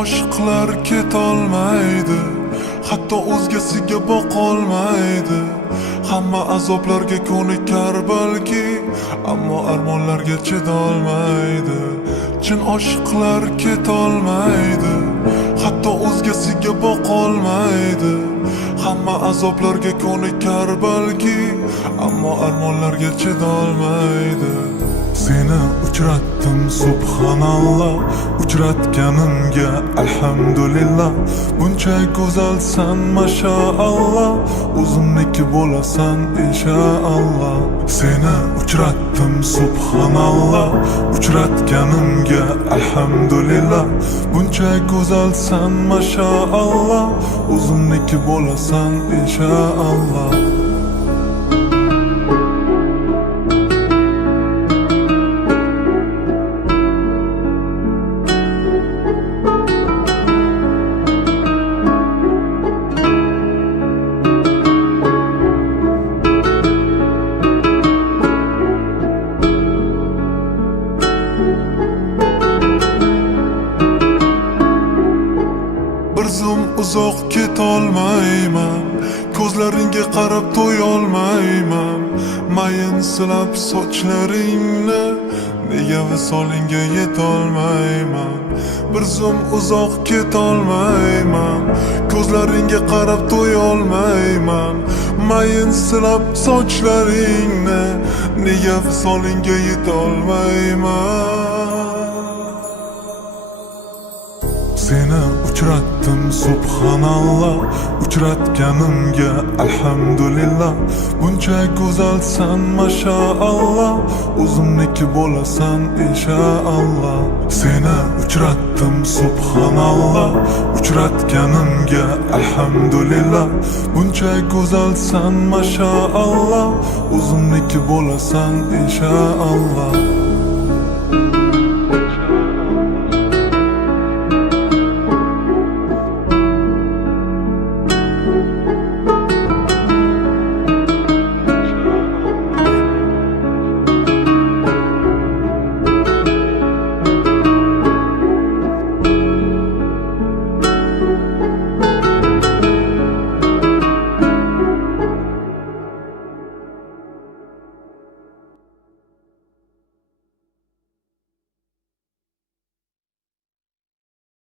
oshiqlar ketolmaydi, hatto o'zgasiga boqolmaydi. Hamma azoblarga ko'nikar balki, ammo armonlarga chidolmaydi. Chin oshiqlar ketolmaydi, hatto o'zgasiga boqolmaydi. Hamma azoblarga ko'nikar balki, ammo armonlarga chidolmaydi. Seni uchratdim subhanalloh, uchratganimga alhamdulillah. Buncha go'zalsan mashaalloh, o'zimniki bo'lasan inshaalloh. Seni uchratdim subhanalloh, uchratganimga alhamdulillah. Buncha go'zalsan mashaalloh, o'zimniki bo'lasan inshaalloh. Bir zum uzoq ketolmayman, ko'zlaringga qarab to'yolmayman. Mayin silab sochlaringni, nega visolingga yetolmayman. Bir zum uzoq ketolmayman, ko'zlaringga qarab to'yolmayman. Mayin silab sochlaringni, nega visolingga yetolmayman. Seni uchratdim subhanalloh, uchratganimga alhamdulillah. Buncha go'zalsan mashaalloh, o'zimniki bo'lasan inshaalloh. Seni uchratdim subhanalloh, uchratganimga alhamdulillah. Buncha go'zalsan mashaalloh, o'zimniki bo'lasan inshaalloh.